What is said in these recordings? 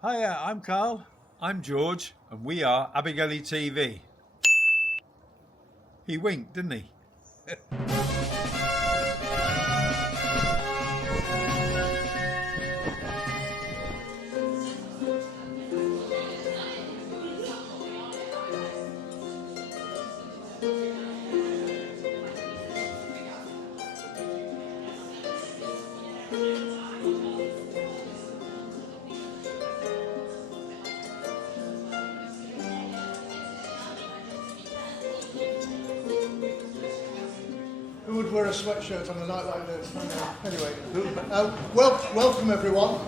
Hiya, I'm Carl. I'm George, and we are Abergele TV. He winked, didn't he? Who would wear a sweatshirt on a night like this? Anyway, welcome everyone.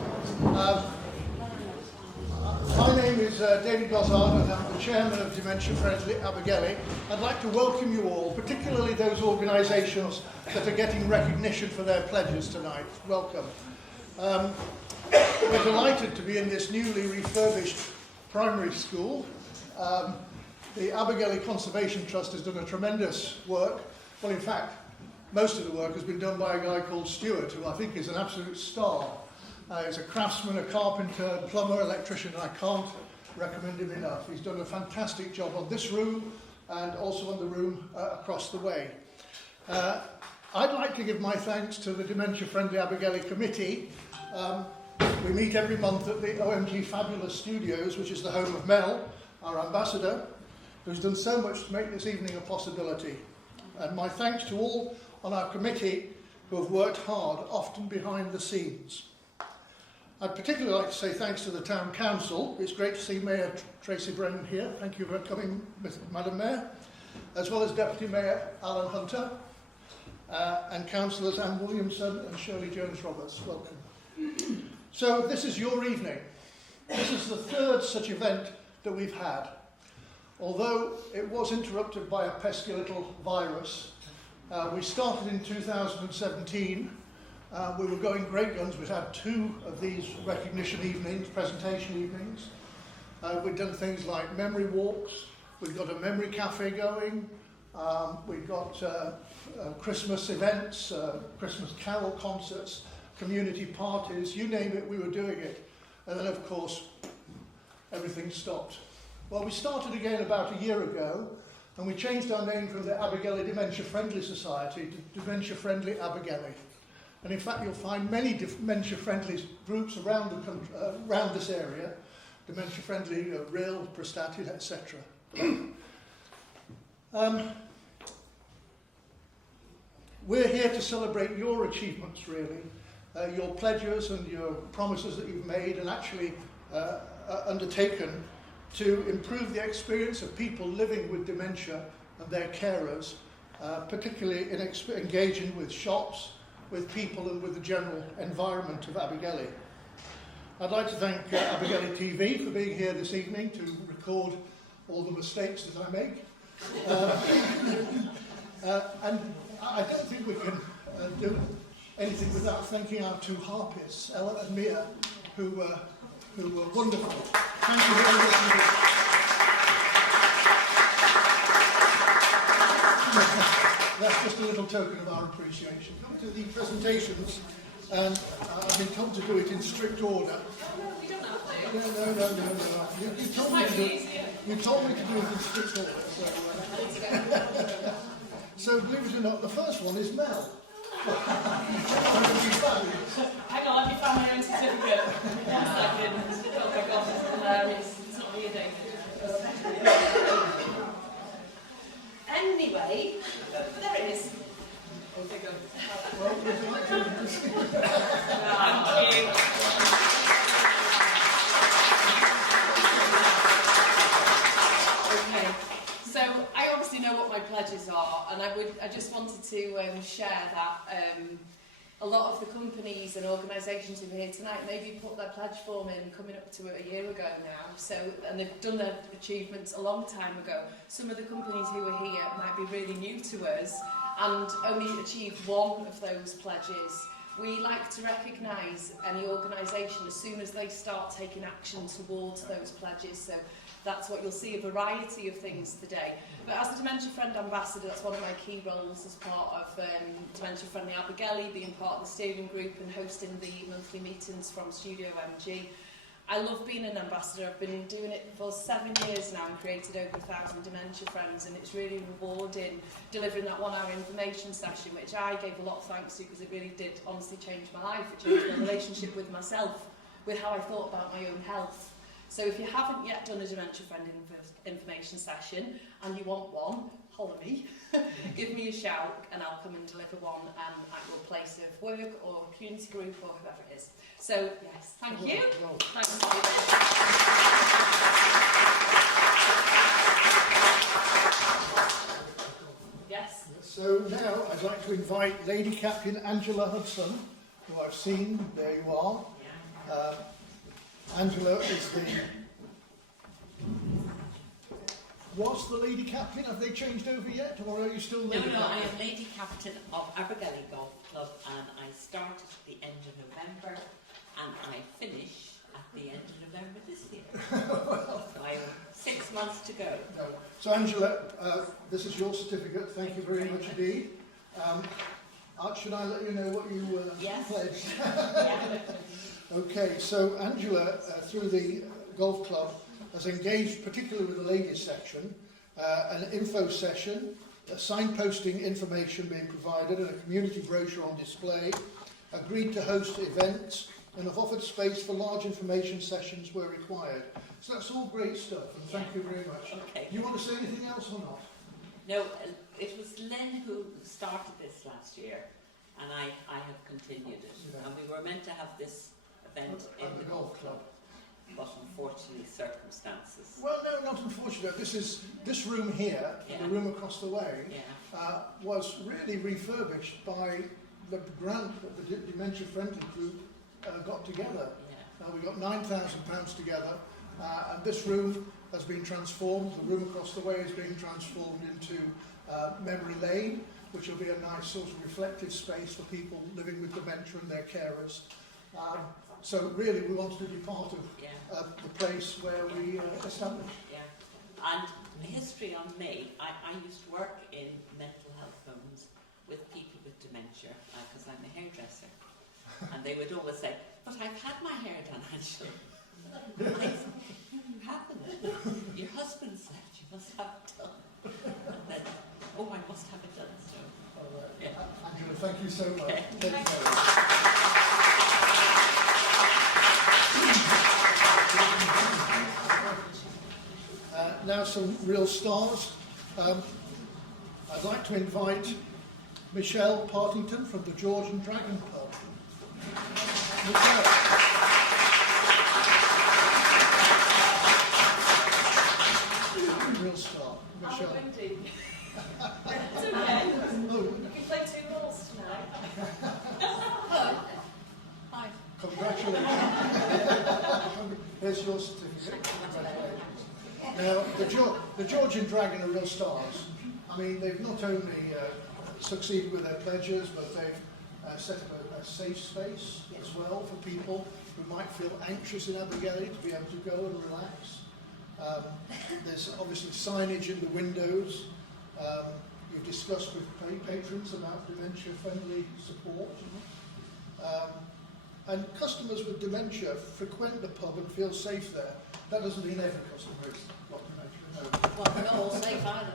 My name is David Gozard and I'm the chairman of Dementia Friendly Abergele. I'd like to welcome you all, particularly those organisations that are getting recognition for their pledges tonight. Welcome. We're delighted to be in this newly refurbished primary school. The Abergele Conservation Trust has done a tremendous work. Well, in fact, most of the work has been done by a guy called Stuart, who I think is an absolute star. He's a craftsman, a carpenter, plumber, electrician, and I can't recommend him enough. He's done a fantastic job on this room and also on the room across the way. I'd like to give my thanks to the Dementia Friendly Abergele Committee. We meet every month at the OMG Fabulous Studios, which is the home of Mel, our ambassador, who's done so much to make this evening a possibility. And my thanks to all on our committee who have worked hard, often behind the scenes. I'd particularly like to say thanks to the Town Council. It's great to see Mayor Tracy Brennan here. Thank you for coming, Madam Mayor. As well as Deputy Mayor Alan Hunter and Councillors Anne Williamson and Shirley Jones-Roberts. Welcome. So this is your evening. This is the third such event that we've had. Although it was interrupted by a pesky little virus, we started in 2017. We were going great guns. We'd had 2 of these recognition evenings, presentation evenings. We'd done things like memory walks. We've got a memory cafe going. We've got Christmas events, Christmas carol concerts, community parties, you name it, we were doing it. And then, of course, everything stopped. Well, we started again about a year ago, and we changed our name from the Abergele Dementia Friendly Society to Dementia Friendly Abergele. And in fact, you'll find many dementia-friendly groups around the country, around this area, dementia-friendly, Rill, Prestatyn, etc. We're here to celebrate your achievements, really, your pledges and your promises that you've made and actually undertaken to improve the experience of people living with dementia and their carers, particularly in engaging with shops, with people and with the general environment of Abergele. I'd like to thank Abergele TV for being here this evening to record all the mistakes that I make. And I don't think we can do anything without thanking our 2 harpists, Ella and Mia, who were wonderful. Thank you very much. That's just a little token of our appreciation. Come to the presentations, and I've been told to do it in strict order. We don't have to. No. You told me to do it in strict order. So believe it or not, the first one is Mel. Hang on, let me find my own certificate. 1 second. Oh my god, this is hilarious. It's not me, I think. Anyway, there it is. Oh, there you go. Thank you. Okay, so I obviously know what my pledges are, and I just wanted to share that a lot of the companies and organisations who are here tonight maybe put their pledge form in coming up to a year ago now, and they've done their achievements a long time ago. Some of the companies who are here might be really new to us and only achieved 1 of those pledges. We like to recognise any organisation as soon as they start taking action towards those pledges. So that's what you'll see, a variety of things today. But as the Dementia Friend Ambassador, that's one of my key roles as part of Dementia Friendly Abergele, being part of the steering group and hosting the monthly meetings from Studio MG. I love being an ambassador. I've been doing it for 7 years now and created over 1,000 dementia friends, and it's really rewarding delivering that 1 hour information session, which I gave a lot of thanks to because it really did honestly change my life. It changed my relationship with myself, with how I thought about my own health. So if you haven't yet done a dementia friendly information session and you want one, holler me, give me a shout and I'll come and deliver one at your place of work or community group or whoever it is. So yes, thank you. Thanks. Yes. So now I'd like to invite Lady Captain Angela Hudson, who I've seen. There you are. Angela is was the Lady Captain? Have they changed over yet, or are you still Lady Captain? No, I am Lady Captain of Abergele Golf Club, and I start at the end of November, and I finish at the end of November this year. So I have 6 months to go. No. So Angela, this is your certificate. Thank you very much indeed. Should I let you know what you pledged? Yeah. Okay, so Angela, through the golf club, has engaged, particularly with the ladies section, an info session, signposting information being provided, and a community brochure on display, agreed to host events, and have offered space for large information sessions where required. So that's all great stuff, and thank you very much. Okay. Do you want to say anything else or not? No, it was Lynn who started this last year, and I have continued it. Yeah. And we were meant to have this event At in the golf club. But unfortunately, circumstances. Well, no, not unfortunate. This room here, Yeah. the room across the way, Yeah. was really refurbished by the grant that the Dementia Friendly group got together. Yeah. We got £9,000 together, and this room has been transformed. The room across the way is being transformed into Memory Lane, which will be a nice sort of reflective space for people living with dementia and their carers. So really, we wanted to be part of the place where we established. Yeah. And history on me, I used to work in mental health homes with people with dementia, because I'm a hairdresser. And they would always say, but I've had my hair done, Angela. I said, no, you haven't. Your husband said you must have it done. And then, oh, I must have it done. So, Angela, thank you so much. Okay. Thank you. Now some real stars. I'd like to invite Michelle Partington from the George and Dragon Pub. Michelle. Real star. Michelle. It's okay. Oh, You can play 2 roles tonight. Hi. congratulations. Here's your certificate. Congratulations. Now, the George and Dragon are real stars. I mean, they've not only succeeded with their pledges, but they've set up a safe space as well for people who might feel anxious in Abergele to be able to go and relax. There's obviously signage in the windows. You've discussed with patrons about dementia-friendly support. And customers with dementia frequent the pub and feel safe there. That doesn't mean every customer is got dementia, no. Well, we're not all safe either.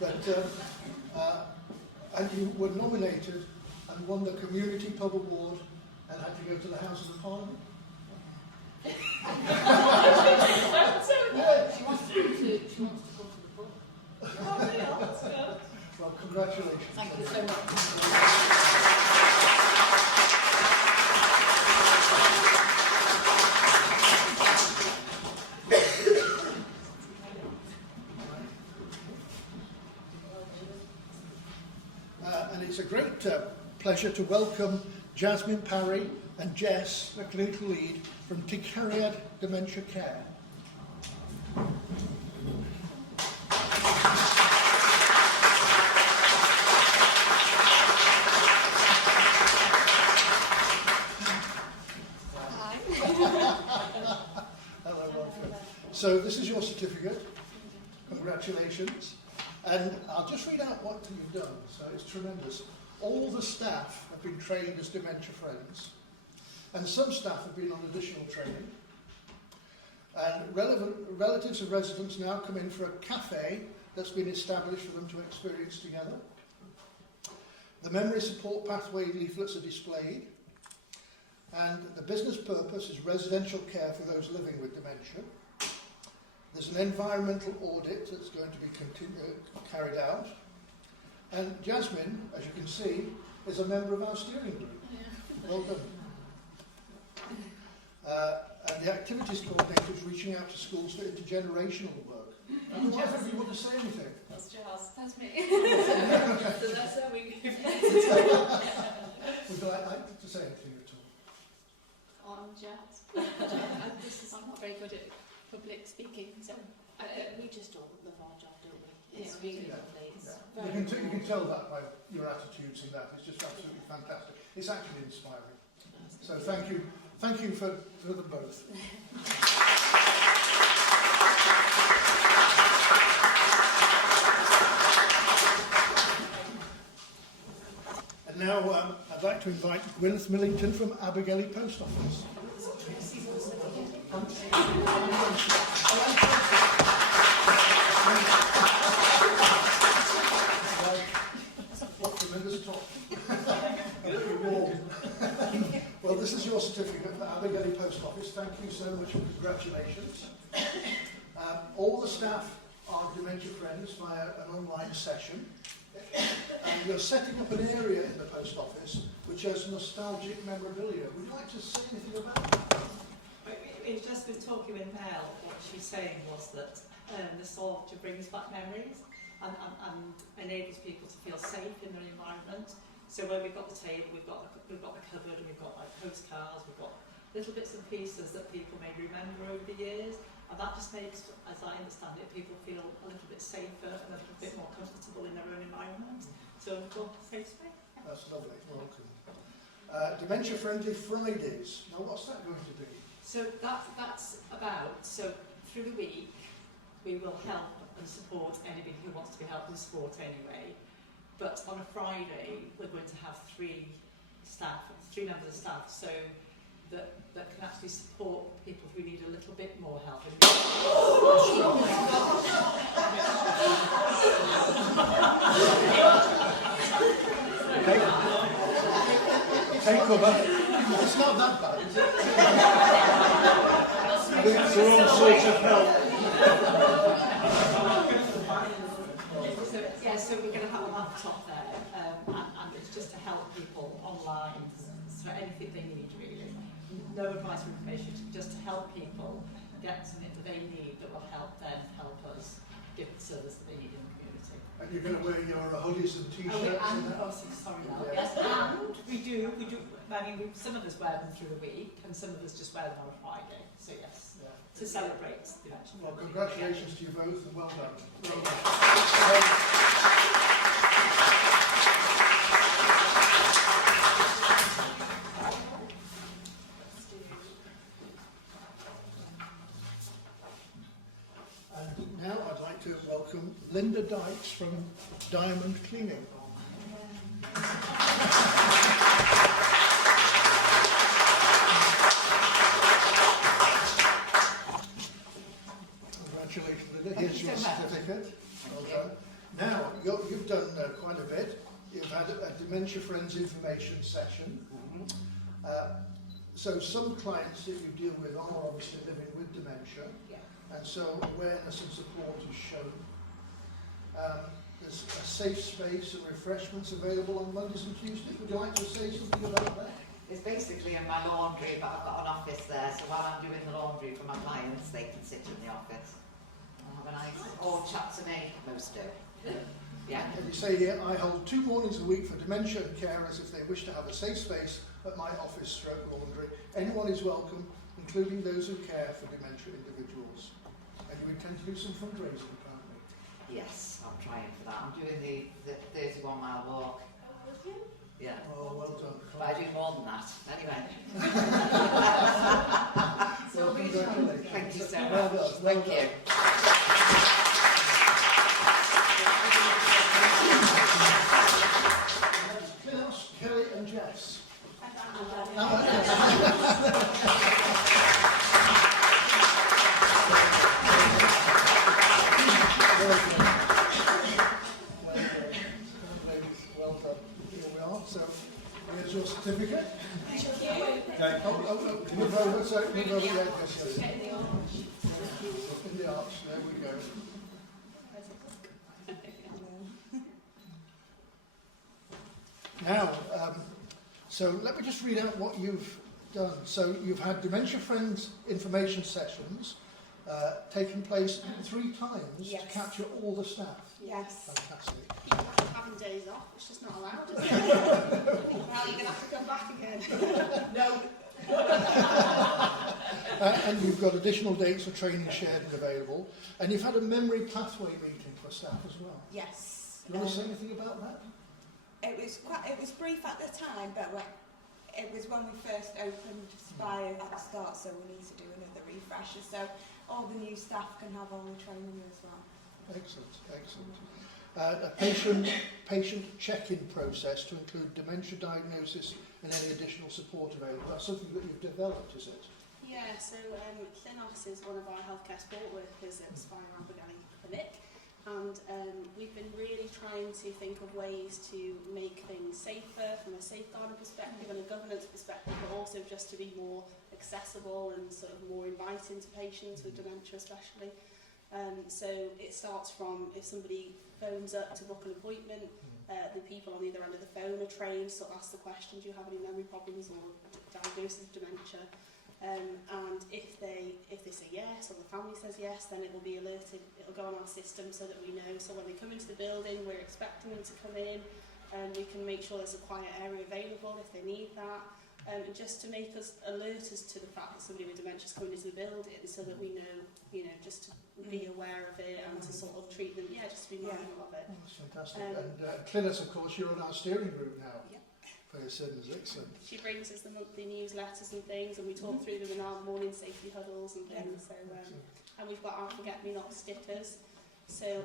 But, and you were nominated and won the Community Pub Award and had to go to the Houses of Parliament. She wants to go to the pub. Oh, yeah, that's good. Well, congratulations. Thank you so much. And it's a great pleasure to welcome Jasmine Parry and Jess, the clinical lead from Ticariad Dementia Care. Hello, welcome. So this is your certificate. Congratulations. And I'll just read out what you've done, so it's tremendous. All the staff have been trained as dementia friends. And some staff have been on additional training. And relatives of residents now come in for a cafe that's been established for them to experience together. The memory support pathway leaflets are displayed. And the business purpose is residential care for those living with dementia. There's an environmental audit that's going to be carried out. And Jasmine, as you can see, is a member of our steering group. Yeah. Well done. And the activities coordinator is reaching out to schools for intergenerational work. And why don't you want to say anything? That's Jazz. That's me. So that's how we Would you like to say anything at all? I'm Jazz. I'm not very good at public speaking, so we just all love our job, don't we? It's really lovely. It's You can tell that by your attitudes and that. It's just absolutely fantastic. It's actually inspiring. So thank you for them both. And now I'd like to invite Gwyneth Millington from Abergele Post Office. Well, this is your certificate for Abergele Post Office. Thank you so much and congratulations. All the staff are dementia friends via an online session. And you're setting up an area in the post office which has nostalgic memorabilia. Would you like to say anything about that? Just with talking with Mel, what she's saying was that nostalgia brings back memories and enables people to feel safe in their environment. So when we've got the table, we've got the cupboard, and we've got like postcards, we've got little bits and pieces that people may remember over the years, and that just makes, as I understand it, people feel a little bit safer and a little bit more comfortable in their own environment. So go safe space. That's lovely. Welcome. Dementia Friendly Fridays. Now, what's that going to be? So that's about, so through the week, we will help and support anybody who wants to be helped and support anyway. But on a Friday, we're going to have three members of staff, so that can actually support people who need a little bit more help. Take cover. It's not that bad, is it? It's the wrong sort of help. So we're going to have a laptop there, and it's just to help people online, so anything they need really. No advice or information, just to help people get something that they need that will help them help us give the service that they need in the community. And you're going to wear your hoodies and t-shirts? Sorry, Mel. Yeah. Yes, and we do. I mean, some of us wear them through the week, and some of us just wear them on a Friday. So yes, to celebrate the event. Well, congratulations to you both, and well done. Well done. And now I'd like to welcome Linda Dykes from Diamond Cleaning. Congratulations, Linda. Here's your certificate. Well done. Now, you've done quite a bit. You've had a Dementia Friends information session. So some clients that you deal with are obviously living with dementia. And so awareness and support is shown. There's a safe space and refreshments available on Mondays and Tuesdays. Would you like to say something about that? It's basically in my laundry, but I've got an office there, so while I'm doing the laundry for my clients, they can sit in the office and have a nice, or chat to me, most do. Yeah. And you say here, I hold 2 mornings a week for dementia and carers if they wish to have a safe space at my office / laundry. Anyone is welcome, including those who care for dementia individuals. And you intend to do some fundraising, apparently. Yes, I'm trying for that. I'm doing the 31-mile walk. Yeah. Oh, well done. But I do more than that. Anyway. Well, congratulations. Thank you so much. Well done. Thank you. Kelly and Jess. over, so move over, yeah, yes. Get in the arch. In the arch, there we go. Now, so let me just read out what you've done. So you've had Dementia Friends information sessions taking place 3 times Yes. to capture all the staff. Yes. Fantastic. People are having days off, it's just not allowed, is it? Well, you're going to have to come back again. No. And you've got additional dates for training shared and available. And you've had a memory pathway meeting for staff as well. Yes. Do you want to say anything about that? It was brief at the time, but it was when we first opened Spire at the start, so we need to do another refresher. So all the new staff can have all the training as well. Excellent, excellent. A patient check-in process to include dementia diagnosis and any additional support available. That's something that you've developed, is it? Yeah, so Clinos is one of our healthcare support workers at Spire Abergele Clinic, and we've been really trying to think of ways to make things safer from a safeguarding perspective and a governance perspective, but also just to be more accessible and sort of more inviting to patients with dementia especially. So it starts from if somebody phones up to book an appointment, the people on either end of the phone are trained to ask the question, do you have any memory problems or diagnosis of dementia? And if they say yes, or the family says yes, then it will be alerted, it'll go on our system so that we know. So when they come into the building, we're expecting them to come in, and we can make sure there's a quiet area available if they need that. And just to make us alert us to the fact that somebody with dementia is coming into the building, so that we know, just to be aware of it and to sort of treat them, just to be mindful of it. Oh, that's fantastic. And Clinis, of course, you're on our steering group now. Yeah. For your sins, excellent. She brings us the monthly newsletters and things, and we talk through them in our morning safety huddles and things. So, and we've got our forget-me-not stickers. So,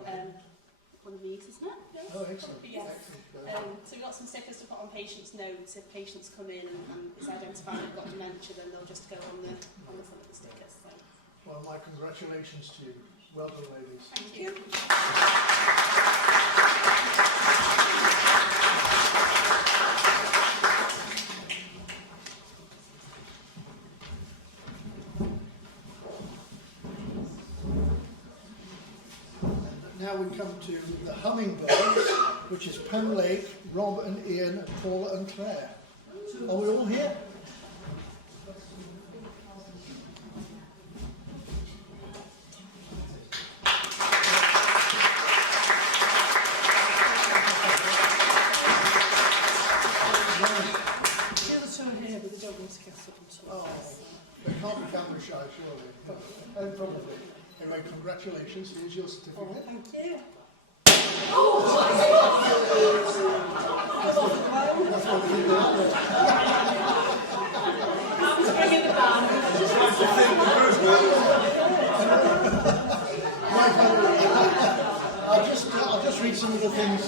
one of these, isn't it? Yes. Oh, excellent. Yes. Excellent. So we've got some stickers to put on patients' notes. If patients come in and it's identified they've got dementia, then they'll just go on the front of the stickers. So. Well, my congratulations to you. Well done, ladies. Thank you. Now we come to the Hummingbirds, which is Pen Lake, Rob and Ian, and Paula and Claire. Are we all here? Oh, they can't be camera shy, surely. Probably. Anyway, congratulations. Here's your certificate. Oh, thank you. That's what we did. I'm bringing the band. I'll just read some of the things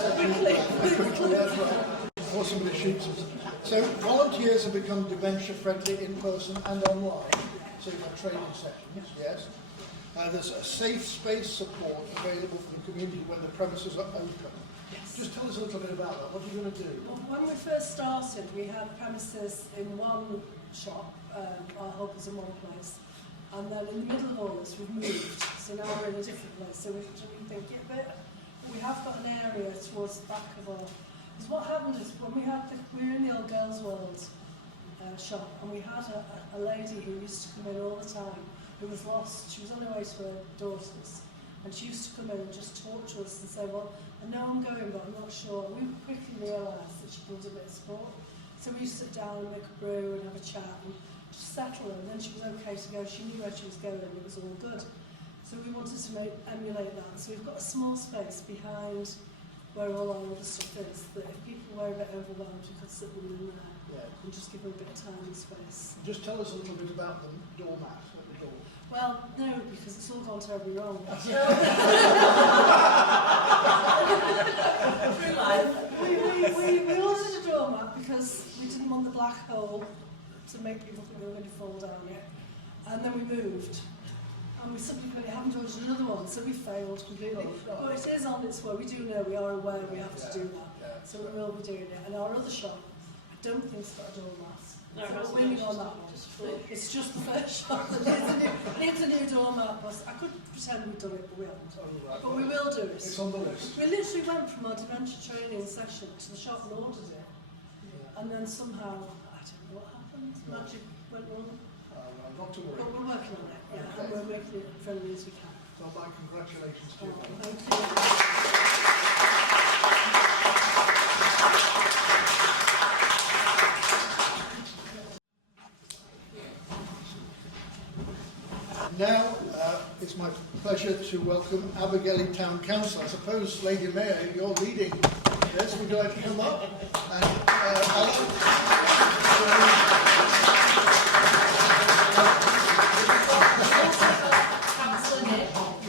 quickly. That's right. Before somebody shoots us. So volunteers have become dementia friendly in person and online. So you've had training sessions, yes. There's a safe space support available for the community when the premises are open. Yes. Just tell us a little bit about that. What are you going to do? Well, when we first started, we had premises in one shop, our hub was in one place, and then in the middle of all this we've moved, so now we're in a different place, so we're rethinking it a bit. We have got an area towards the back of our... Because what happened is, when we were in the old Girls' World shop, and we had a lady who used to come in all the time, who was lost. She was on her way to her daughter's, and she used to come in and just talk to us and say, well, I know I'm going, but I'm not sure. And we quickly realised that she wanted a bit of support. So we used to sit down and make a brew and have a chat and just settle her, and then she was okay to go. She knew where she was going, and it was all good. So we wanted to emulate that. So we've got a small space behind where all our other stuff is, that if people were a bit overwhelmed, we could sit them in there and just give them a bit of time and space. Just tell us a little bit about the doormat at the door. Well, no, because it's all gone terribly wrong. we ordered a doormat because we didn't want the black hole to make people think we were going to fall down it. And then we moved. And we subsequently haven't ordered another one, so we failed completely. But it is on its way. We do know, we are aware we have to do that. So we will be doing it. And our other shop, I don't think it's got a doormat. No, So we're waiting on that one. It's just the first shot that needs a new doormat bus. I could pretend we've done it, but we haven't. But we will do it. It's on the list. We literally went from our dementia training session to the shop and ordered it. And then somehow, I don't know what happened, magic went wrong. Not to worry. But we're working on it, yeah, and we're making it as friendly as we can. So my congratulations to you. Thank you. Now, it's my pleasure to welcome Abergele Town Council. I suppose, Lady Mayor, you're leading this. Would you like to come up? And Alan?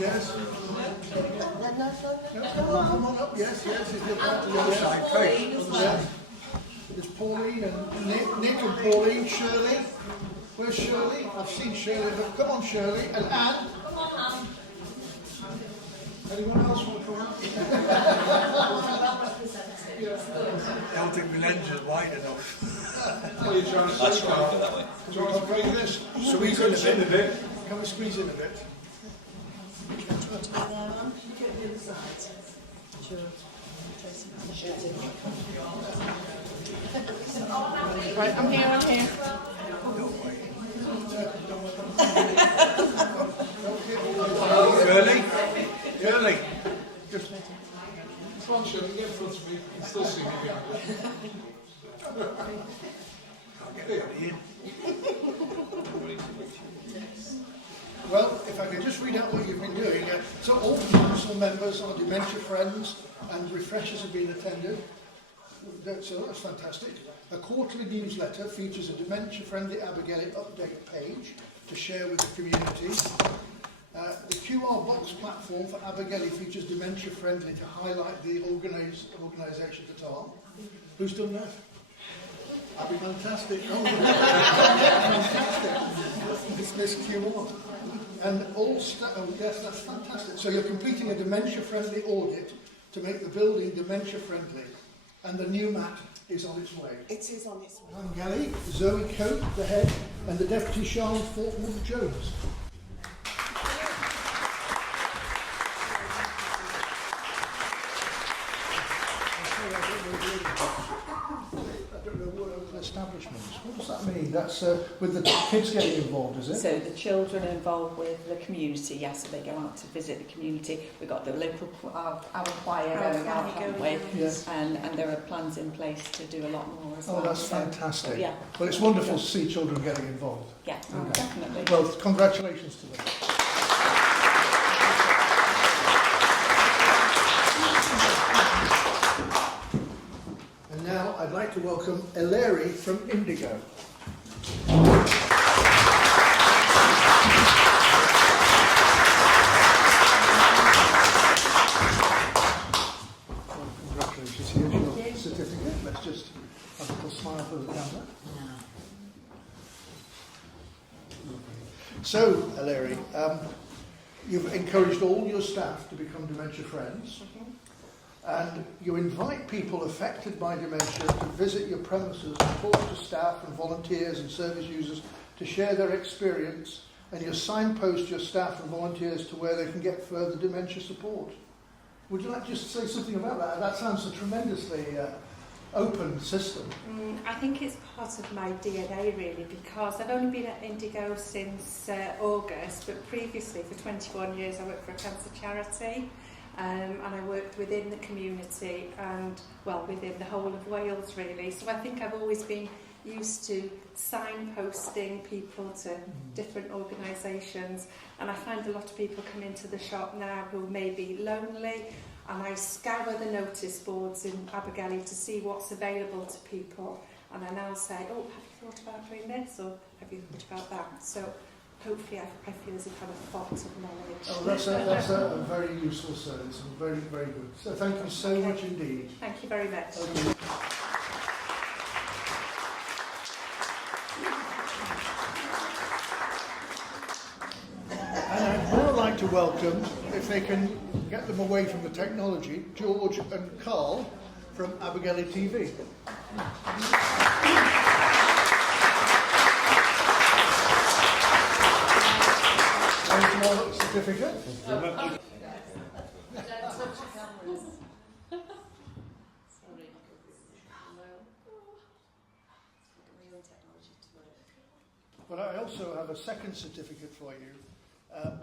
Yes. No, come on up. Yes. If you're part of your side. Yes. There's Pauline and Nick and Pauline. Shirley. Where's Shirley? I've seen Shirley. But come on, Shirley. And Anne. Come on, Anne. Anyone else want to come up? Well represented. I don't think the lens is wide enough. That's right. Do you want to bring this? Squeeze in a bit. Can we squeeze in a bit? Right, I'm here. Shirley? Come on, Shirley, get in front of me. You can still see me behind you. Well, if I could just read out what you've been doing. So all the council members are dementia friends and refreshers have been attended. So that's fantastic. A quarterly newsletter features a Dementia Friendly Abergele update page to share with the community. The QR box platform for Abergele features Dementia Friendly to highlight the organisation at all. Who's done that? That'd be fantastic. Oh, fantastic. It's Miss QR. And all yes, that's fantastic. So you're completing a Dementia Friendly audit to make the building dementia friendly. And the new mat is on its way. It is on its way. Abergele, Zoe Coate, the head, and the Deputy Charles Fortwood Jones. I don't know what establishments. What does that mean? That's with the kids getting involved, is it? So the children are involved with the community, yes, so they go out to visit the community. We've got the local, our choir going out, haven't we? Yes. And there are plans in place to do a lot more as well. Oh, that's so, fantastic. Yeah. Well, it's wonderful to see children getting involved. Yeah, Okay. definitely. Well, congratulations to them. And now I'd like to welcome Eleri from Indigo. Congratulations. Here's your certificate. Let's just have a little smile for the camera. So, Eleri, you've encouraged all your staff to become dementia friends, and you invite people affected by dementia to visit your premises and talk to staff and volunteers and service users to share their experience, and you signpost your staff and volunteers to where they can get further dementia support. Would you like to just say something about that? That sounds a tremendously open system. I think it's part of my DNA really, because I've only been at Indigo since August, but previously for 21 years I worked for a cancer charity, and I worked within the community and, well, within the whole of Wales really. So I think I've always been used to signposting people to different organisations, and I find a lot of people come into the shop now who may be lonely, and I scour the notice boards in Abergele to see what's available to people, and I now say, oh, have you thought about doing this, or have you thought about that? So hopefully I feel as if I'm a font of knowledge. Oh, that's a very useful service and very, very good. So thank you so much indeed. Thank you very much. Okay. And I'd now like to welcome, if they can get them away from the technology, George and Carl from Abergele TV. your certificate. Sorry. But I also have a second certificate for you,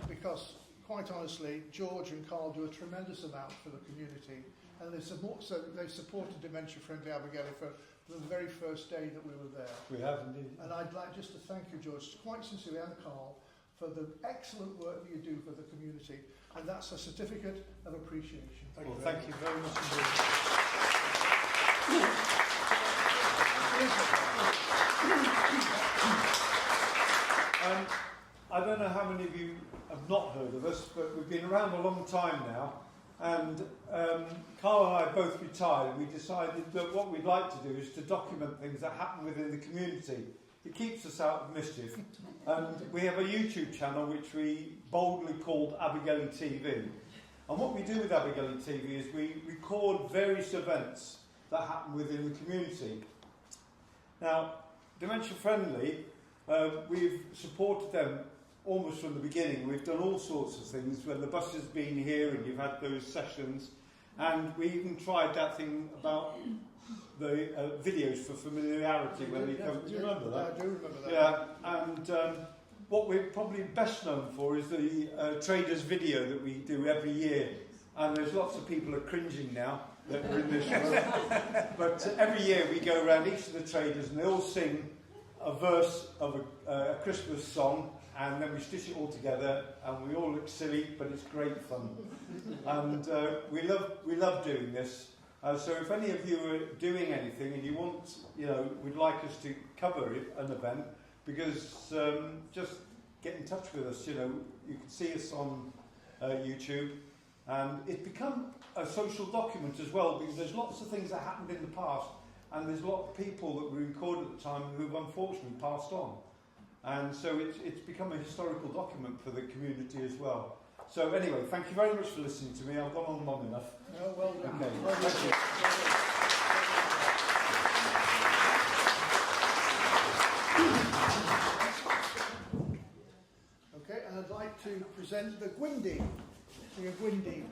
because, quite honestly, George and Carl do a tremendous amount for the community, and they supported Dementia Friendly Abergele from the very first day that we were there. We have indeed. And I'd like just to thank you, George, quite sincerely, and Carl, for the excellent work that you do for the community, and that's a certificate of appreciation. Thank you very much indeed. I don't know how many of you have not heard of us, but we've been around a long time now, and Carl and I both retired, and we decided that what we'd like to do is to document things that happen within the community. It keeps us out of mischief, and we have a YouTube channel which we boldly called Abergele TV. And what we do with Abergele TV is we record various events that happen within the community. Now, Dementia Friendly, we've supported them almost from the beginning. We've done all sorts of things when the bus has been here and you've had those sessions, and we even tried that thing about the videos for familiarity when they come. Do you remember that? I do remember that. Yeah, and what we're probably best known for is the traders video that we do every year, and there's lots of people are cringing now that we're in this room. But every year we go around each of the traders and they all sing a verse of a Christmas song, and then we stitch it all together, and we all look silly, but it's great fun. And we love doing this. So if any of you are doing anything and you want, would like us to cover an event, because just get in touch with us. You can see us on YouTube, and it's become a social document as well, because there's lots of things that happened in the past, and there's a lot of people that we recorded at the time who've unfortunately passed on. And so it's become a historical document for the community as well. So anyway, thank you very much for listening to me. I've gone on long enough. No, well done. Okay, well done. thank you. Okay, and I'd like to present the Gwindy. The Gwindy.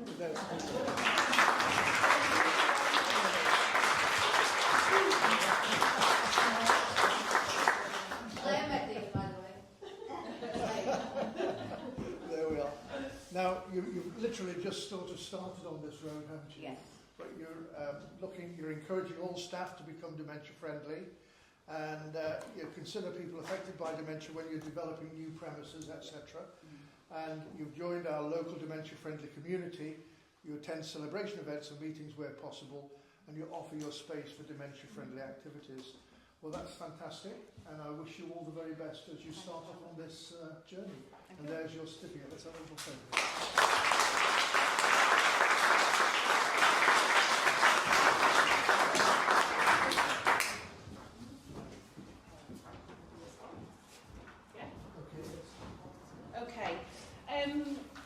There we are. Now, you've literally just sort of started on this road, haven't you? Yes. But you're encouraging all staff to become dementia friendly, and you consider people affected by dementia when you're developing new premises, etc. And you've joined our local dementia-friendly community. You attend celebration events and meetings where possible, and you offer your space for dementia-friendly activities. Well, that's fantastic, and I wish you all the very best as you start off on this journey. And there's your certificate. Let's have a little photo.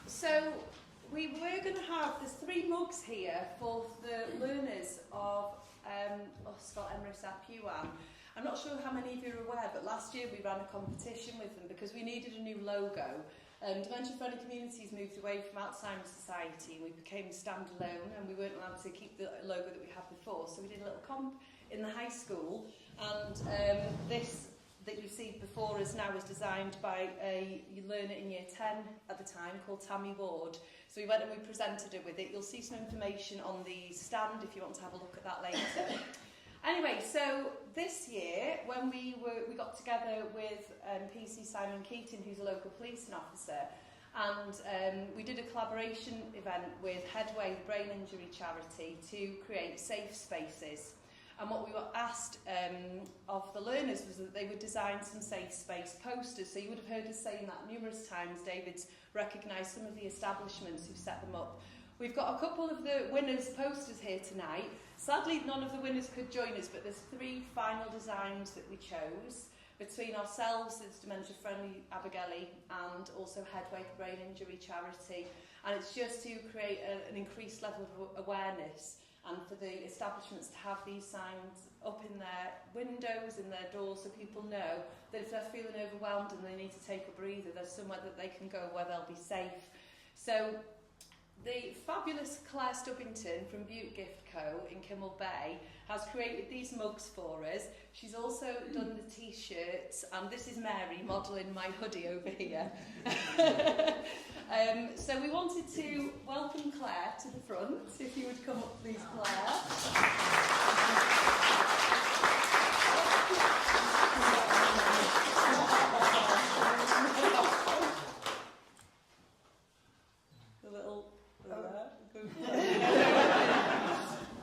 So we were going to have, there's 3 mugs here for the learners of Ysgol Emrys ap Iwan. I'm not sure how many of you are aware, but last year we ran a competition with them because we needed a new logo. Dementia Friendly Communities moved away from Alzheimer's Society. We became standalone and we weren't allowed to keep the logo that we had before. So we did a little comp in the high school, and this that you see before us now was designed by a learner in year 10 at the time called Tan-y-Gopa. So we went and we presented her with it. You'll see some information on the stand if you want to have a look at that later. Anyway, so this year when we got together with PC Simon Keaton, who's a local policing officer, and we did a collaboration event with Headway, the brain injury charity, to create safe spaces. And what we were asked of the learners was that they would design some safe space posters. So you would have heard us saying that numerous times. David's recognised some of the establishments who've set them up. We've got a couple of the winners' posters here tonight. Sadly, none of the winners could join us, but there's 3 final designs that we chose between ourselves, as Dementia Friendly Abergele, and also Headway, the brain injury charity. And it's just to create an increased level of awareness and for the establishments to have these signs up in their windows, in their doors, so people know that if they're feeling overwhelmed and they need to take a breather, there's somewhere that they can go where they'll be safe. So the fabulous Claire Stubbington from Butte Gift Co in Kimmel Bay has created these mugs for us. She's also done the t-shirts, and this is Mary modelling my hoodie over here. So we wanted to welcome Claire to the front. If you would come up, please, Claire.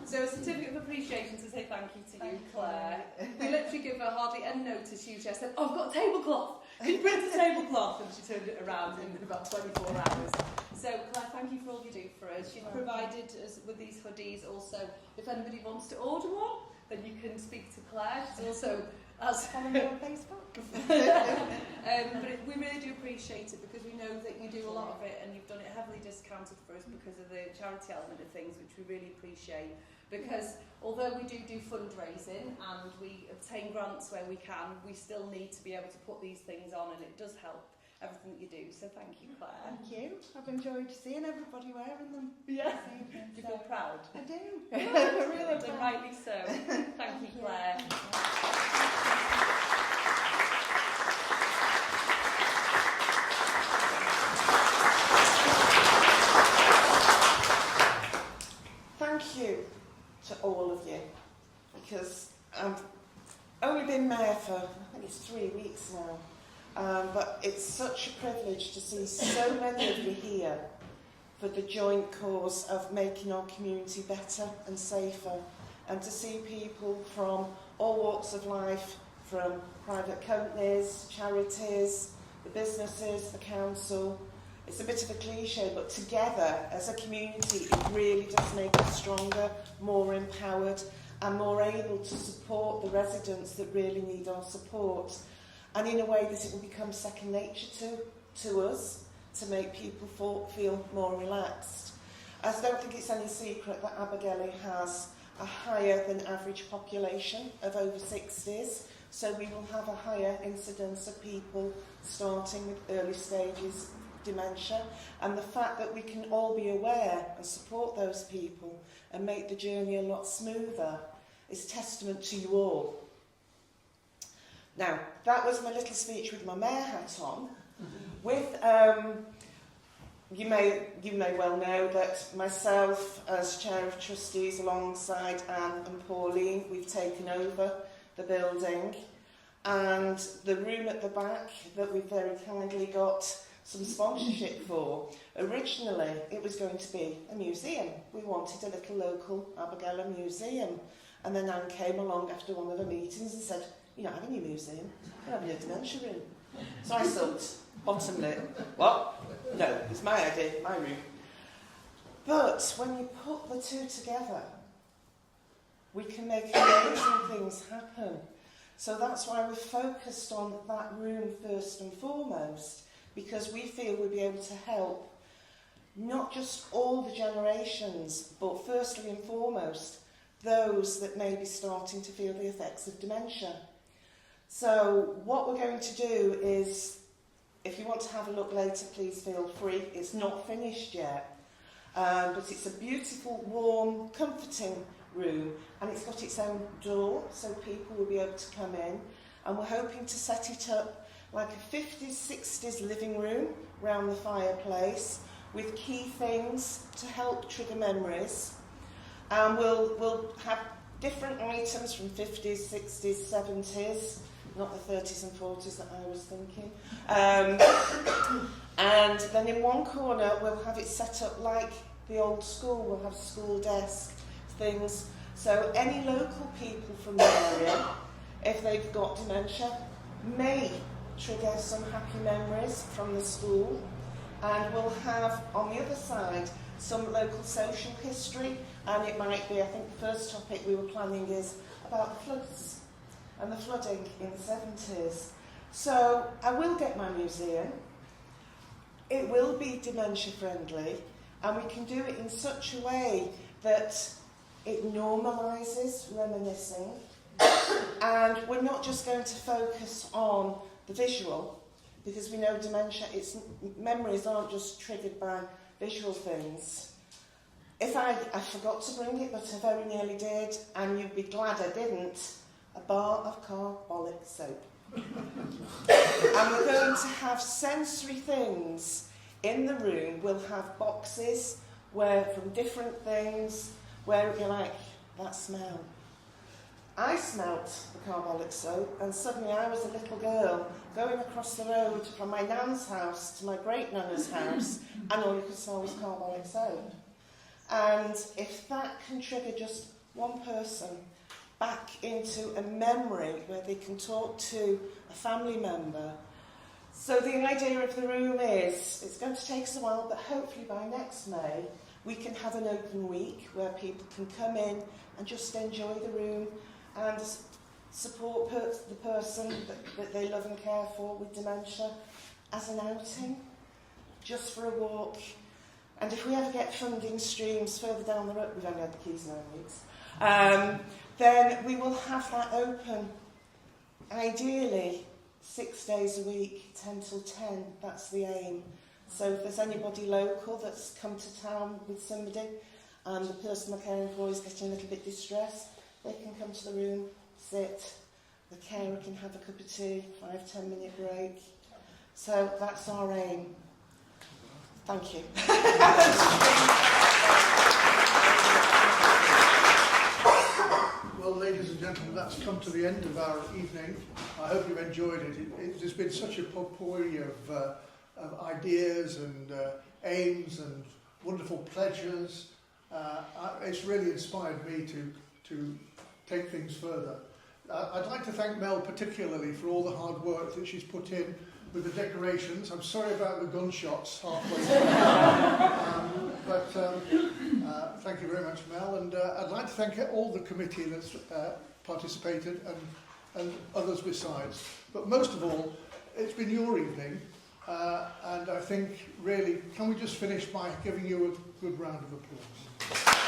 So a certificate of appreciation to say thank you to you, Claire. We literally give her hardly any notice. Usually I said, "Oh, I've got a tablecloth. Can you print a tablecloth?" And she turned it around in about 24 hours. So Claire, thank you for all you do for us. She's provided us with these hoodies also. If anybody wants to order one, then you can speak to Claire. She's also follow me on Facebook. But we really do appreciate it, because we know that you do a lot of it, and you've done it heavily discounted for us because of the charity element of things, which we really appreciate. Because although we do fundraising and we obtain grants where we can, we still need to be able to put these things on, and it does help everything that you do. So thank you, Claire. Thank you. I've enjoyed seeing everybody wearing them. Yeah. Do you feel proud? I do. Really, and rightly so. Thank you, Claire. Thank you to all of you, because I've only been mayor for, I think it's 3 weeks now, but it's such a privilege to see so many of you here for the joint cause of making our community better and safer, and to see people from all walks of life, from private companies, charities, the businesses, the council. It's a bit of a cliche, but together as a community it really does make us stronger, more empowered, and more able to support the residents that really need our support. And in a way that it will become second nature to us, to make people feel more relaxed. As I don't think it's any secret that Abergele has a higher than average population of over 60s, so we will have a higher incidence of people starting with early stages dementia, and the fact that we can all be aware and support those people and make the journey a lot smoother is testament to you all. Now, that was my little speech with my mayor hat on. With you may well know that myself, as chair of trustees, alongside Anne and Pauline, we've taken over the building, and the room at the back that we've very kindly got some sponsorship for. Originally, it was going to be a museum. We wanted a little local Abergele museum. And then Anne came along after one of the meetings and said, "You're not having a museum, you're having a dementia room." So I thought, bottom lip, what? No, it's my idea, my room. But when you put the two together, we can make amazing things happen. So that's why we're focused on that room first and foremost, because we feel we'll be able to help not just all the generations, but firstly and foremost, those that may be starting to feel the effects of dementia. So what we're going to do is, if you want to have a look later, please feel free. It's not finished yet, but it's a beautiful, warm, comforting room, and it's got its own door, so people will be able to come in, and we're hoping to set it up like a 50s, 60s living room round the fireplace with key things to help trigger memories. And we'll have different items from 50s, 60s, 70s, not the 30s and 40s that I was thinking. And then in one corner we'll have it set up like the old school. We'll have school desk things. So any local people from the area, if they've got dementia, may trigger some happy memories from the school. And we'll have on the other side some local social history, and it might be, I think the first topic we were planning is about the floods and the flooding in the 70s. So I will get my museum. It will be dementia friendly, and we can do it in such a way that it normalises reminiscing. And we're not just going to focus on the visual, because we know dementia, memories aren't just triggered by visual things. If I forgot to bring it, but I very nearly did, and you'd be glad I didn't, a bar of carbolic soap. And we're going to have sensory things in the room. We'll have boxes where from different things, where you're like, that smell. I smelt the carbolic soap, and suddenly I was a little girl going across the road from my nan's house to my great-nana's house, and all you could smell was carbolic soap. And if that can trigger just one person back into a memory where they can talk to a family member. So the idea of the room is, it's going to take us a while, but hopefully by next May, we can have an open week where people can come in and just enjoy the room and support the person that they love and care for with dementia as an outing, just for a walk. And if we ever get funding streams further down the road, we've only had the keys 9 weeks, then we will have that open, ideally 6 days a week, 10 till 10, that's the aim. So if there's anybody local that's come to town with somebody and the person they're caring for is getting a little bit distressed, they can come to the room, sit, the carer can have a cup of tea, 5-10 minute break. So that's our aim. Thank you. Well, ladies and gentlemen, that's come to the end of our evening. I hope you've enjoyed it. It's been such a potpourri of ideas and aims and wonderful pledges. It's really inspired me to take things further. I'd like to thank Mel particularly for all the hard work that she's put in with the decorations. I'm sorry about the gunshots halfway through. But thank you very much, Mel. And I'd like to thank all the committee that's participated and others besides. But most of all, it's been your evening. And I think, really, can we just finish by giving you a good round of applause?